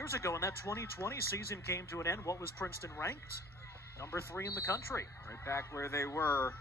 years ago when that 2020 season came to an end, what was Princeton ranked? Number 3 in the country. Right back where they were.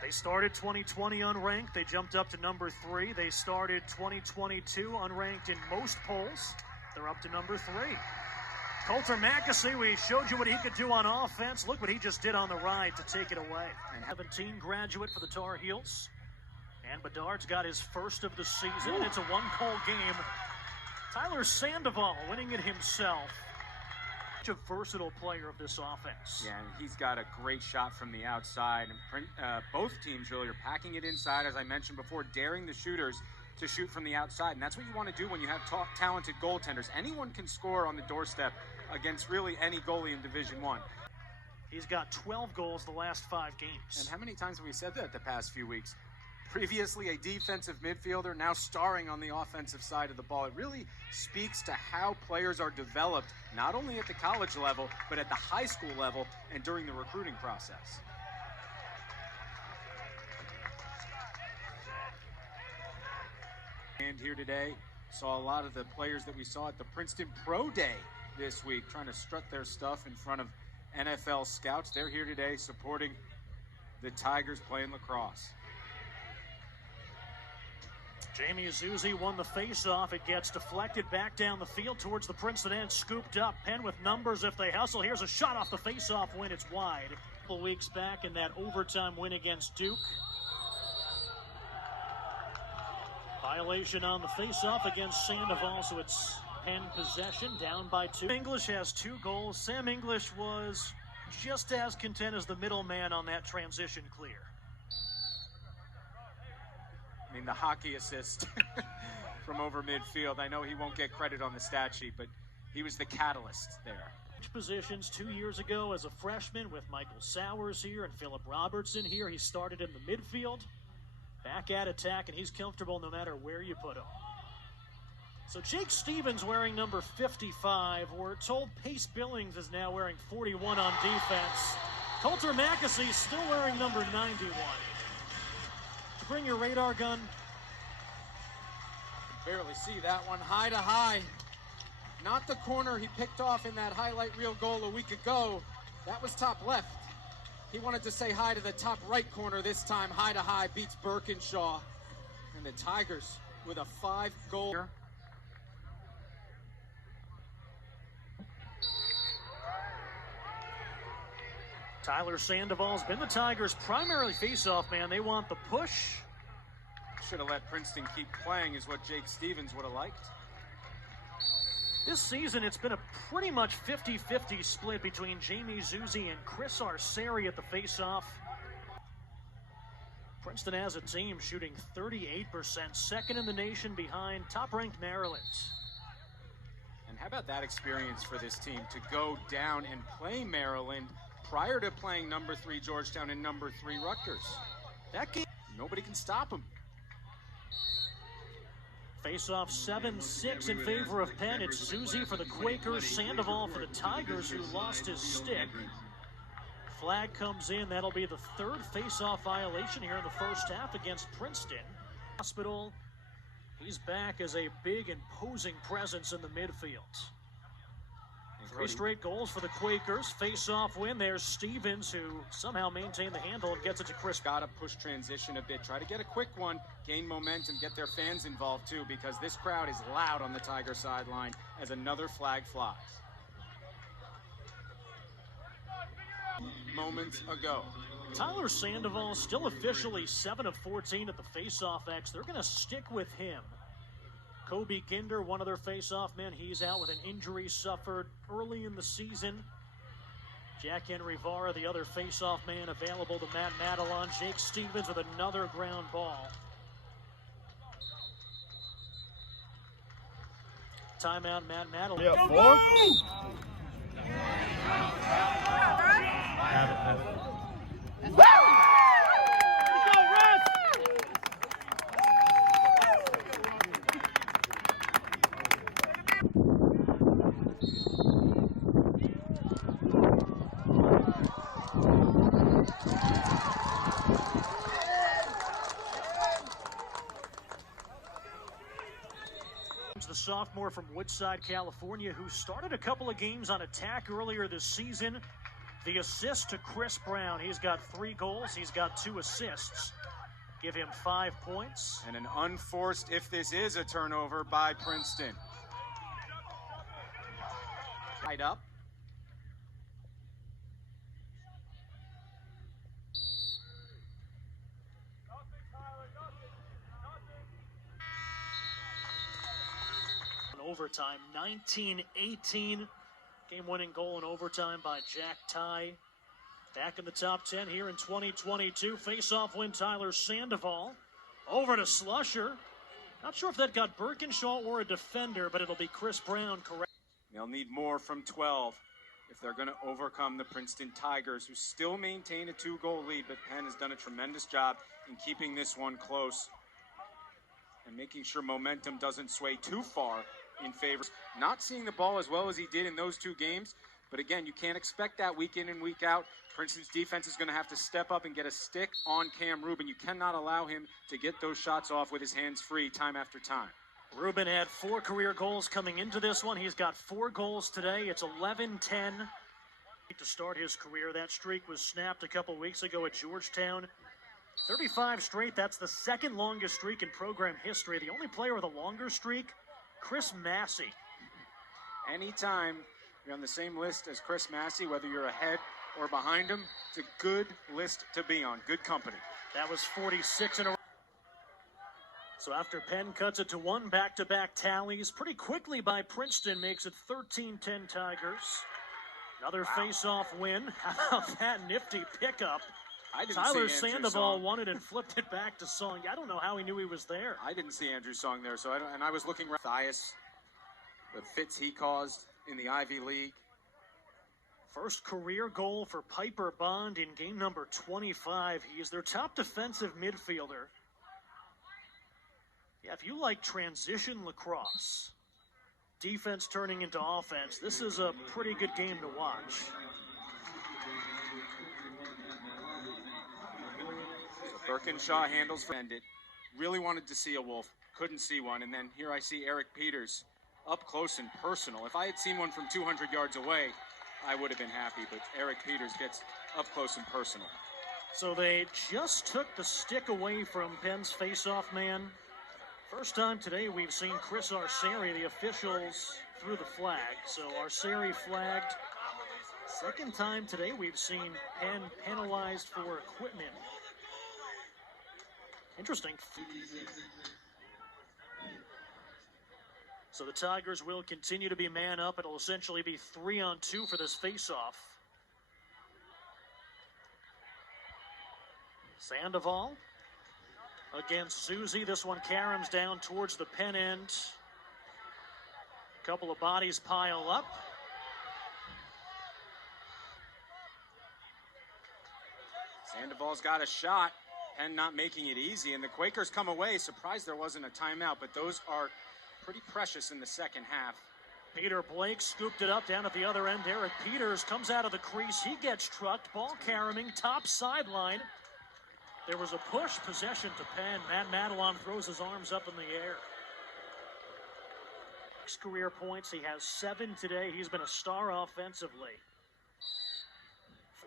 They started 2020 unranked. They jumped up to number 3. They started 2022 unranked in most polls. They're up to number 3. Coulter Mackesy, we showed you what he could do on offense. Look what he just did on the ride to take it away. And 17 graduate for the Tar Heels. And Bedard's got his first of the season. It's a one-goal game. Tyler Sandoval winning it himself. Such a versatile player of this offense. Yeah, and he's got a great shot from the outside. And both teams really are packing it inside, as I mentioned before, daring the shooters to shoot from the outside. And that's what you want to do when you have talented goaltenders. Anyone can score on the doorstep against really any goalie in Division I. He's got 12 goals the last 5 games. And how many times have we said that the past few weeks? Previously a defensive midfielder, now starring on the offensive side of the ball. It really speaks to how players are developed, not only at the college level, but at the high school level and during the recruiting process. And here today, saw a lot of the players that we saw at the Princeton Pro Day this week, trying to strut their stuff in front of NFL scouts. They're here today supporting the Tigers playing lacrosse. Jamie Zusi won the face-off. It gets deflected back down the field towards the Princeton end, scooped up. Penn with numbers if they hustle. Here's a shot off the face-off win. It's wide. A couple weeks back in that overtime win against Duke. Violation on the face-off against Sandoval, so it's Penn possession, down by 2. English has 2 goals. Sam English was just as content as the middleman on that transition clear. I mean, the hockey assist from over midfield. I know he won't get credit on the stat sheet, but he was the catalyst there. Positions 2 years ago as a freshman with Michael Sowers here and Philip Robertson here. He started in the midfield, back at attack, and he's comfortable no matter where you put him. So Jake Stevens wearing number 55. We're told Pace Billings is now wearing 41 on defense. Coulter Mackesy still wearing number 91. To bring your radar gun. Barely see that one. High to high. Not the corner he picked off in that highlight reel goal a week ago. That was top left. He wanted to say hi to the top right corner this time. High to high beats Birkinshaw. And the Tigers with a 5-goal. Tyler Sandoval's been the Tigers' primary face-off man. They want the push. Should have let Princeton keep playing is what Jake Stevens would have liked. This season, it's been a pretty much 50-50 split between Jamie Zusi and Chris Arceri at the face-off. Princeton as a team shooting 38%, second in the nation behind top-ranked Maryland. And how about that experience for this team to go down and play Maryland prior to playing number 3 Georgetown and number 3 Rutgers? That game, nobody can stop them. Face-off 7-6 in favor of Penn. It's Zusi for the Quakers, Sandoval for the Tigers, who lost his stick. Flag comes in. That'll be the 3rd face-off violation here in the first half against Princeton. Hospital, he's back as a big, imposing presence in the midfield. 3 straight goals for the Quakers. Face-off win. There's Stevens, who somehow maintained the handle and gets it to Chris. Got to push transition a bit. Try to get a quick one, gain momentum, get their fans involved too, because this crowd is loud on the Tiger sideline as another flag flies. Moments ago. Tyler Sandoval still officially 7 of 14 at the face-off X. They're going to stick with him. Kobe Ginder, one of their face-off men, he's out with an injury suffered early in the season. Jack Henry Vara, the other face-off man available to Matt Madelon. Jake Stevens with another ground ball. Timeout, Matt Madelon. Yeah, 4. Have it. The sophomore sophomore from Woodside, California, who started a couple of games on attack earlier this season. The assist to Chris Brown. He's got 3 goals. He's got 2 assists. Give him 5 points. And an unforced, if this is a turnover, by Princeton. Tied up. Overtime, 19-18. Game-winning goal in overtime by Jack Ty. Back in the top 10 here in 2022. Face-off win Tyler Sandoval. Over to Slusher. Not sure if that got Birkinshaw or a defender, but it'll be Chris Brown correct. They'll need more from 12 if they're going to overcome the Princeton Tigers, who still maintain a 2-goal lead, but Penn has done a tremendous job in keeping this one close and making sure momentum doesn't sway too far in favor. Not seeing the ball as well as he did in those 2 games, but again, you can't expect that week in and week out. Princeton's defense is going to have to step up and get a stick on Cam Rubin. You cannot allow him to get those shots off with his hands free time after time. Rubin had 4 career goals coming into this one. He's got 4 goals today. It's 11-10 to start his career. That streak was snapped a couple weeks ago at Georgetown. 35 straight. That's the 2nd longest streak in program history. The only player with a longer streak, Chris Massey. Anytime you're on the same list as Chris Massey, whether you're ahead or behind him, it's a good list to be on. Good company. That was 46 in a row. So after Penn cuts it to 1 back-to-back tallies, pretty quickly by Princeton, makes it 13-10 Tigers. Another face-off win. How about that nifty pickup? Tyler Sandoval won it and flipped it back to Song. I don't know how he knew he was there. I didn't see Andrew Song there, so I was looking right. Thias, the fits he caused in the Ivy League. First career goal for Piper Bond in game number 25. He is their top defensive midfielder. Yeah, if you like transition lacrosse, defense turning into offense, this is a pretty good game to watch. So Birkinshaw handles for it. Really wanted to see a wolf, couldn't see one, and then here I see Eric Peters up close and personal. If I had seen one from 200 yards away, I would have been happy, but Eric Peters gets up close and personal. So they just took the stick away from Penn's face-off man. First time today we've seen Chris Arceri. The officials threw the flag. So Arceri flagged. Second time today we've seen Penn penalized for equipment. Interesting. So the Tigers will continue to be man up. It'll essentially be 3-on-2 for this face-off. Sandoval against Zusi. This one caroms down towards the Penn end. A couple of bodies pile up. Sandoval's got a shot. Penn not making it easy, and the Quakers come away. Surprised there wasn't a timeout, but those are pretty precious in the second half. Peter Blake scooped it up down at the other end. Eric Peters comes out of the crease. He gets trucked. Ball caroming, top sideline. There was a push, possession to Penn. Matt Madelon throws his arms up in the air. 6 career points. He has 7 today. He's been a star offensively.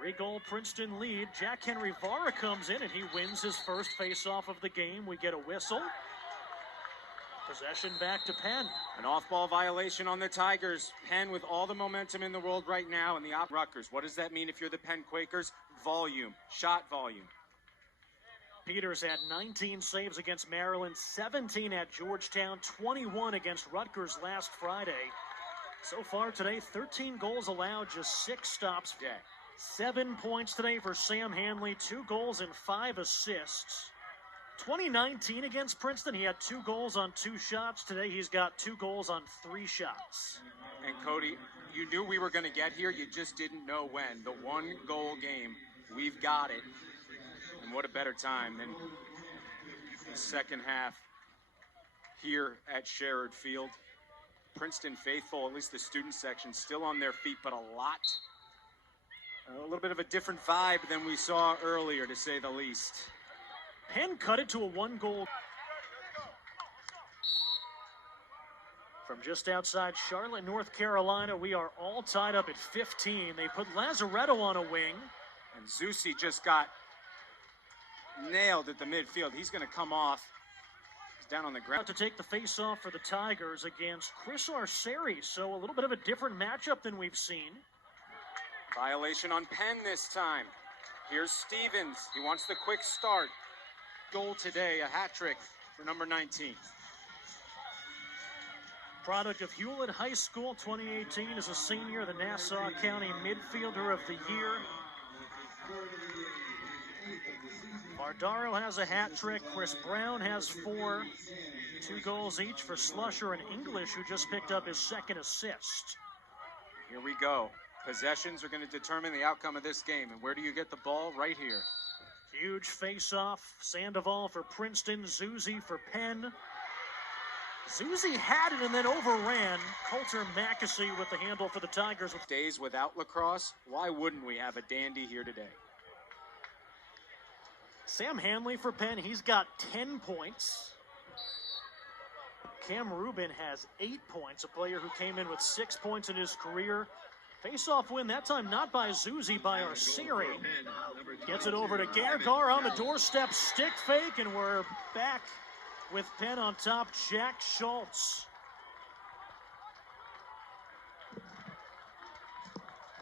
3-goal Princeton lead. Jack Henry Vara comes in and he wins his first face-off of the game. We get a whistle. Possession back to Penn. An off-ball violation on the Tigers. Penn with all the momentum in the world right now, and the Rutgers. What does that mean if you're the Penn Quakers? Volume, shot volume. Peters had 19 saves against Maryland, 17 at Georgetown, 21 against Rutgers last Friday. So far today, 13 goals allowed, just 6 stops. Yeah. 7 points today for Sam Hanley, 2 goals and 5 assists. 2019 against Princeton, he had 2 goals on 2 shots. Today he's got 2 goals on 3 shots. And Cody, you knew we were going to get here, you just didn't know when. The 1-goal game, we've got it. And what a better time than the second half here at Sherrod Field. Princeton faithful, at least the student section, still on their feet, but a little bit of a different vibe than we saw earlier, to say the least. Penn cut it to a 1-goal. From just outside Charlotte, North Carolina, we are all tied up at 15. They put Lazaretto on a wing. And Zusi just got nailed at the midfield. He's going to come off. He's down on the ground. To take the face-off for the Tigers against Chris Arceri. So a little bit of a different matchup than we've seen. Violation on Penn this time. Here's Stevens. He wants the quick start. Goal today, a hat trick for number 19. Product of Hewlett High School, 2018 as a senior, the Nassau County Midfielder of the Year. Mardaro has a hat trick. Chris Brown has 4. 2 goals each for Slusher and English, who just picked up his second assist. Here we go. Possessions are going to determine the outcome of this game. And where do you get the ball? Right here. Huge face-off. Sandoval for Princeton. Zusi for Penn. Zusi had it and then overran. Coulter Mackesy with the handle for the Tigers. Days without lacrosse, why wouldn't we have a dandy here today? Sam Hanley for Penn, he's got 10 points. Cam Rubin has 8 points, a player who came in with 6 points in his career. Face-off win, that time not by Zusi, by Arceri. Gets it over to Gergar on the doorstep, stick fake, and we're back with Penn on top. Jack Schultz.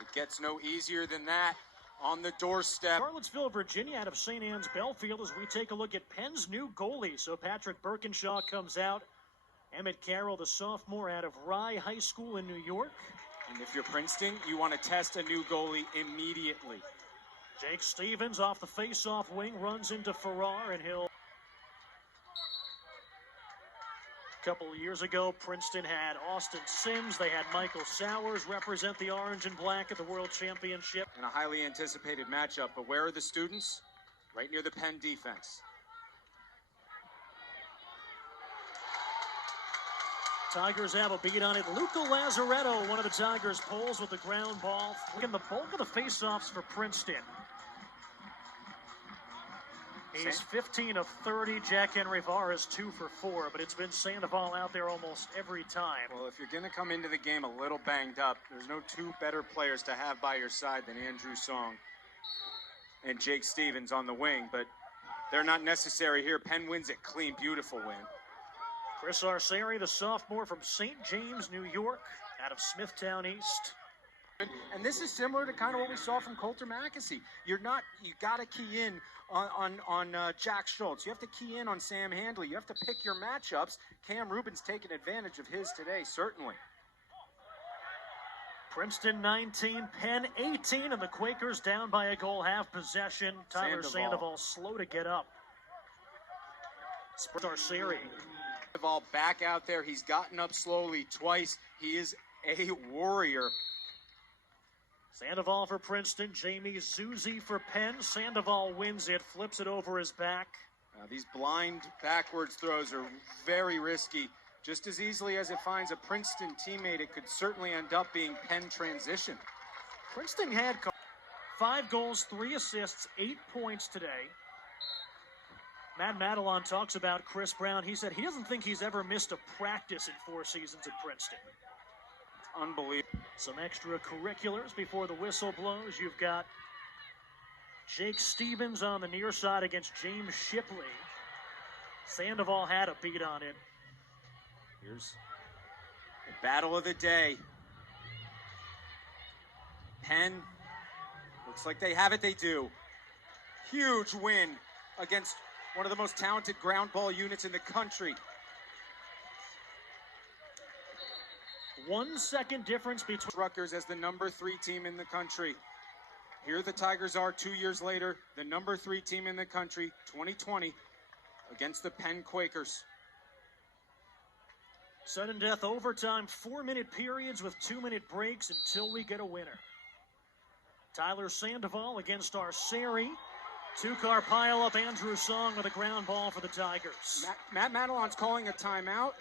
It gets no easier than that. On the doorstep. Charlottesville, Virginia, out of St. Anne's Belfield, as we take a look at Penn's new goalie. So Patrick Birkinshaw comes out. Emmett Carroll, the sophomore, out of Rye High School in New York. And if you're Princeton, you want to test a new goalie immediately. Jake Stevens off the face-off wing, runs into Farrar, and he'll... A couple of years ago, Princeton had Austin Sims. They had Michael Sowers represent the orange and black at the World Championship. And a highly anticipated matchup, but where are the students? Right near the Penn defense. Tigers have a beat on it. Luca Lazaretto, one of the Tigers, pulls with the ground ball. Look at the bulk of the face-offs for Princeton. He's 15 of 30. Jack Henry Varr is 2 for 4, but it's been Sandoval out there almost every time. Well, if you're going to come into the game a little banged up, there's no 2 better players to have by your side than Andrew Song and Jake Stevens on the wing, but they're not necessary here. Penn wins it clean, beautiful win. Chris Arceri, the sophomore from St. James, New York, out of Smithtown East. And this is similar to kind of what we saw from Coulter Mackesy. You got to key in on Jack Schultz. You have to key in on Sam Handley. You have to pick your matchups. Cam Rubin's taking advantage of his today, certainly. Princeton 19, Penn 18, and the Quakers down by a goal, have possession. Tyler Sandoval slow to get up. Arceri. Sandoval back out there. He's gotten up slowly twice. He is a warrior. Sandoval for Princeton, Jamie Zusi for Penn. Sandoval wins it, flips it over his back. These blind backwards throws are very risky. Just as easily as it finds a Princeton teammate, it could certainly end up being Penn transition. Princeton had 5 goals, 3 assists, 8 points today. Matt Madelon talks about Chris Brown. He said he doesn't think he's ever missed a practice in 4 seasons at Princeton. Unbelievable. Some extracurriculars before the whistle blows. You've got Jake Stevens on the near side against James Shipley. Sandoval had a beat on it. Here's the battle of the day. Penn, looks like they have it, they do. Huge win against one of the most talented ground ball units in the country. 1 second difference between Rutgers as the number 3 team in the country. Here the Tigers are 2 years later, the number 3 team in the country, 2020, against the Penn Quakers. Sudden death overtime, 4-minute periods with 2-minute breaks until we get a winner. Tyler Sandoval against Arceri. 2-car pileup, Andrew Song with a ground ball for the Tigers. Matt Madelon's calling a timeout.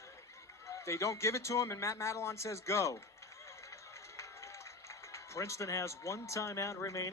They don't give it to him, and Matt Madelon says go. Princeton has 1 timeout remaining.